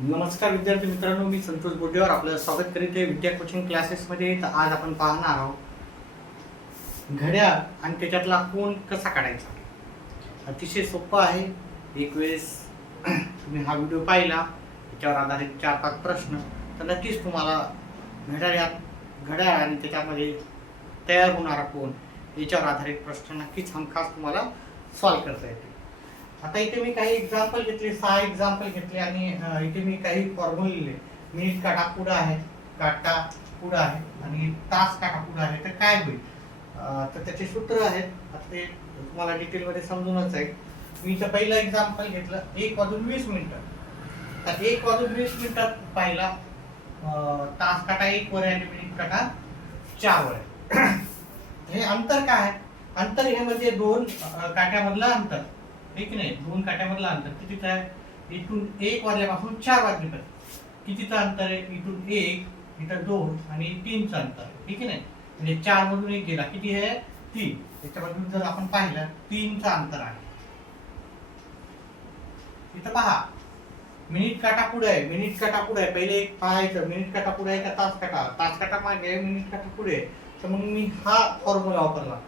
नमस्कार विद्यार्थी मित्रांनो, मी संतोष बोटेवर आपलं स्वागत करीत आहे विद्या कोचिंग क्लासेसमध्ये. तर आज आपण पाहणार आहोत घड्याळ आणि त्याच्यातला कोन कसा काढायचा. अतिशय सोपं आहे. एक वेळेस तुम्ही हा व्हिडिओ पाहिला, त्याच्यावर आधारित 4-5 प्रश्न, तर नक्कीच तुम्हाला घड्याळ आणि त्याच्यामध्ये तयार होणारा कोन याच्यावर आधारित प्रश्न नक्कीच हमखास तुम्हाला सॉल्व करता येतील. आता इथे मी काही एक्झाम्पल घेतले, 6 एक्झाम्पल घेतले आणि इथे मी काही फॉर्म्युले लिहिले. मिनिट काटा पुढं आहे, काटा पुढं आहे आणि तास काटा पुढं आहे. तर काय होईल, तर त्याचे सूत्र आहेत. आता ते तुम्हाला डिटेलमध्ये समजूनच आहे. मी इथं पहिलं एक्झाम्पल घेतलं 1:20. तर 1:20 पाहिला तास काटा 1 वर आहे आणि मिनिट काटा 4 वर आहे. हे अंतर काय आहे? अंतर हे म्हणजे दोन काट्यामधलं अंतर, ठीक नाही. दोन काट्यामधलं अंतर कितीच आहे? इथून 1 वाजल्यापासून 4 वाजल्यापर्यंत कितीचं अंतर आहे? इथून 1, इथं 2 आणि 3चं अंतर आहे, ठीक नाही. म्हणजे 4 मधून 1 गेला, किती आहे? 3. त्याच्यामधून जर आपण पाहिलं 3चं अंतर आहे. इथं पहा, मिनिट काटा पुढे आहे, मिनिट काटा पुढे आहे. पहिले एक पाहायचं, मिनिट काटा पुढे आहे का तास काटा? तास काटा मागे आहे, मिनिट काटा पुढे आहे. तर मग मी हा फॉर्म्युला वापरला.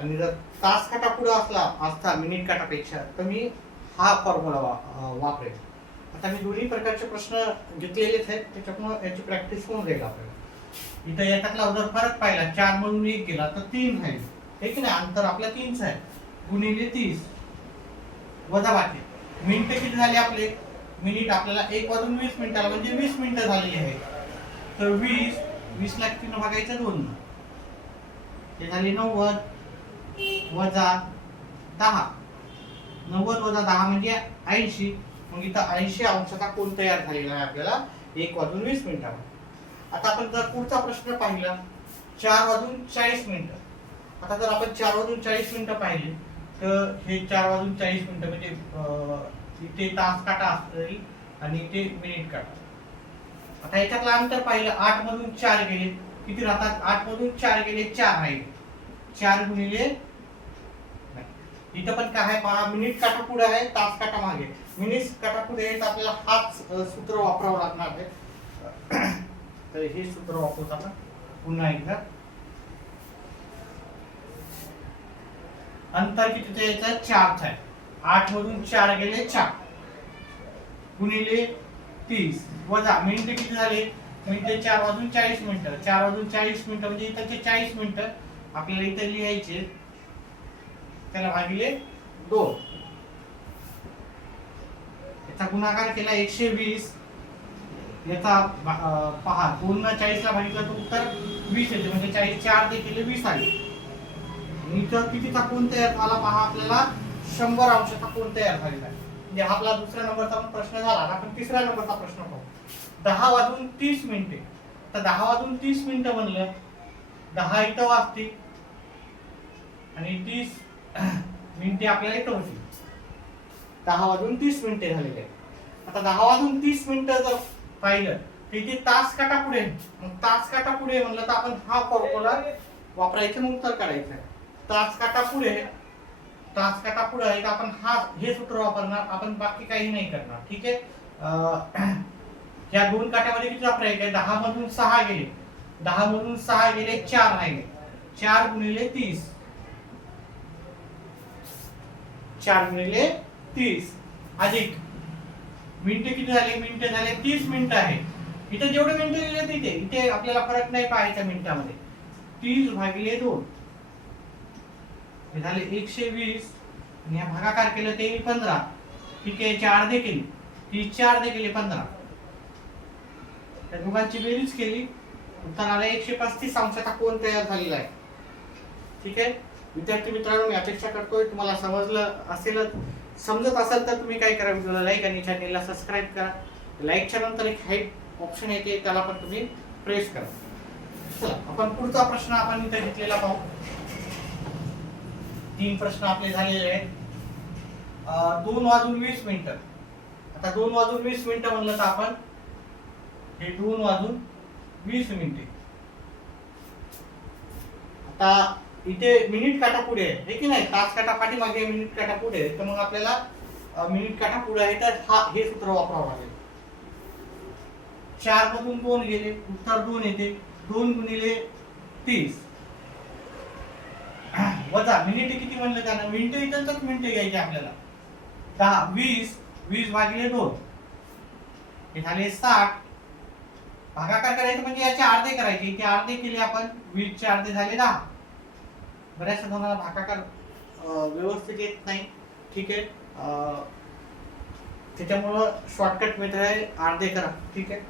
आणि जर तास काटा पुढे असता मिनिट काटापेक्षा, तर मी हा फॉर्म्युला वापरेल. आता मी दोन्ही प्रकारचे प्रश्न घेतलेलेच आहेत, त्याच्यामुळे याची प्रॅक्टिस होऊन जाईल आपल्याला. इथं याच्यातला जर फरक पाहिला, 4 मधून 1 गेला तर 3 राहील, ठीक नाही. अंतर आपलं 3च आहे. गुणिले 30 वजा बाकी मिनिटं किती झाले आपले? मिनिट आपल्याला 1:20 म्हणजे 20 मिनिटं झालेली आहेत. तर 20 ला 3 भागायचं 2, ते झाले 90 वजा 10. 90 वजा 10 म्हणजे 80. मग इथं 80 अंशाचा कोन तयार झालेला आहे आपल्याला 1:20. आता आपण जर पुढचा प्रश्न पाहिला 4:40. आता जर आपण 4:40 पाहिले, तर हे 4:40 म्हणजे इथे तास काटा असेल आणि इथे मिनिट काटा. आता याच्यातलं अंतर पाहिलं, 8 मधून 4 गेले, किती राहतात? 8 मधून 4 गेले 4 राहिले. 4 गुणिले, इथं पण काय आहे पहा, मिनिट काटा पुढे आहे, तास काटा मागे. मिनिट काटा पुढे आहे तर आपल्याला हाच सूत्र वापरावं लागणार आहे. तर हे सूत्र वापरत आपण पुन्हा एकदा. अंतर किती यायचं? 4च आहे. 8 मधून 4 गेले 4 गुणिले 30 वजा मिनिट किती झाले? मिनिट 4:40. 4:40 म्हणजे इथं 40 मिनिटं आपल्याला इथे लिहायचे, त्याला भागिले 2. याचा गुणाकार केला 120. याचा पहा, 2 ला 40 ला भागितलं तर उत्तर 20 येते. म्हणजे 40 4 देखील 20 आले. इथं कितीचा कोन तयार झाला पहा, आपल्याला 100 अंशाचा कोन तयार झालेला आहे. म्हणजे हा आपला दुसऱ्या नंबरचा प्रश्न झाला. आपण तिसऱ्या नंबरचा प्रश्न पाहू. 10:30. तर 10:30 म्हणलं, 10 इथं वाजते आणि 30 मिनिटे आपल्याला इथं होती. 10:30 झालेले आहे. आता 10:30 जर पाहिलं तर इथे तास काटा पुढे. मग तास काटा पुढे म्हणलं तर आपण हा फॉर्म्युला वापरायचा, मग उत्तर काढायचं आहे. तास काटा पुढे आहे तर आपण हे सूत्र वापरणार, आपण बाकी काही नाही करणार, ठीक आहे. या दोन काट्यामध्ये किती फरक आहे? 10 मधून 6 गेले, 10 मधून 6 गेले 4 राहिले. 4 गुणिले 30, 4 गुणिले 30 अधिक मिनिटं किती झाले? मिनिटं झाले 30 मिनिटं आहे. इथे जेवढे मिनिटं लिहिले इथे आपल्याला फरक नाही पाहायचा मिनिटामध्ये. 30 भागिले 2 हे झाले 120 आणि हा भागाकार केलं ते 15, ठीक आहे. 4 देखील 30 4 देखील 15. त्या दोघांची बेरीज केली, उत्तर आलं 135 अंशाचा कोन तयार झालेला आहे, ठीक आहे. विद्यार्थी मित्रांनो, मी अपेक्षा करतोय तुम्हाला समजलं असेलच. समजत असेल तर तुम्ही काय करा, व्हिडिओला लाईक आणि चॅनेलला सबस्क्राईब करा. लाईकच्या नंतर एक हाईट ऑप्शन येते, त्याला पण तुम्ही प्रेस करा. चला आपण पुढचा प्रश्न आपण इथे घेतलेला पाहू. 3 प्रश्न आपले झालेले आहेत. 2:20. आता 2:20 म्हणलं तर आपण हे 2:20. आता इथे मिनिट काटा पुढे आहे की नाही, तास काटा पाठीमागे, मिनिट काटा पुढे. तर मग आपल्याला मिनिट काटा पुढे आहे तर हे सूत्र वापरावं लागेल. 4 मधून 2 गेले, उत्तर 2 येते. 2 गुणिले 30 वजा मिनिटे किती म्हणलं त्यानं, मिनिटे इथंच मिनिटे घ्यायचे आपल्याला. 10 20 20 भागिले 2 हे झाले 60. भागाकार करायचं म्हणजे याचे अर्धे करायचे, इथे अर्धे केले आपण, 20 चे अर्धे झाले 10. बऱ्याच जणांना भागाकार व्यवस्थित येत नाही, ठीक आहे. त्याच्यामुळं शॉर्टकट मेथड आहे, अर्धे करा, ठीक आहे.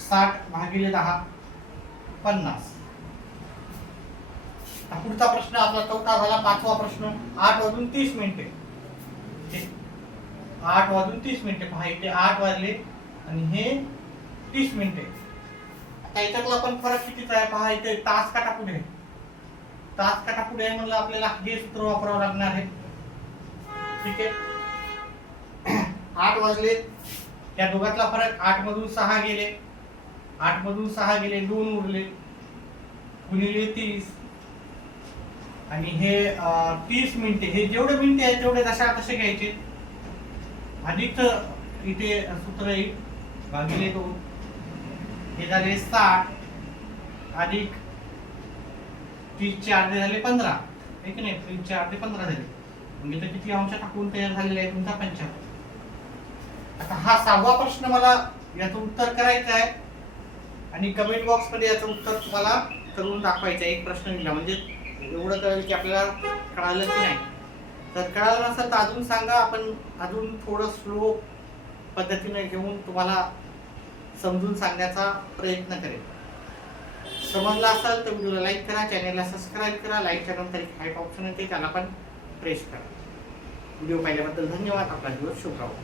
60 भागिले 10 50. पुढचा प्रश्न आपला चौथा झाला. 5वा प्रश्न. 8 वाजून 30 मिनिटे. 8 वाजून 30 मिनिटे. पहा इथे 8 वाजले आणि हे 30 मिनिटे. आता याच्यातला पण फरक कितीचा आहे पहा, इथे तास काटा पुढे. तास काटा पुढे आहे म्हणलं आपल्याला हे सूत्र वापरावं लागणार आहे, ठीक आहे. 8 वाजले, त्या दोघातला फरक 8 मधून 6 गेले, 8 मधून 6 गेले, 2 उरले, गुणिले 30 आणि हे 30 मिनिटे. हे जेवढे मिनिटे आहेत तेवढे तसे घ्यायचे, अधिक इथे सूत्र येईल भागिले 2. हे झाले 60 अधिक 30 चे अर्धे झाले 15, आहे की नाही. 30 चे अर्धे 15 झाले, म्हणजे तर किती अंश टाकून तयार झालेला आहे तुमचा 75. आता हा 6वा प्रश्न मला याचं उत्तर करायचं आहे आणि कमेंट बॉक्स मध्ये याचं उत्तर तुम्हाला करून दाखवायचं आहे. एक प्रश्न दिला म्हणजे एवढं कळेल की आपल्याला कळालं की नाही. जर कळालं नसेल तर अजून सांगा, आपण अजून थोडं स्लो पद्धतीने घेऊन तुम्हाला समजून सांगण्याचा प्रयत्न करेल. समजलं असेल तर व्हिडिओला लाईक करा, चॅनलला सबस्क्राईब करा. लाईकच्या नंतर एक हाईट ऑप्शन येते, त्याला पण प्रेस करा. व्हिडिओ पाहिल्याबद्दल धन्यवाद. आपला दिवस शुभ राहो.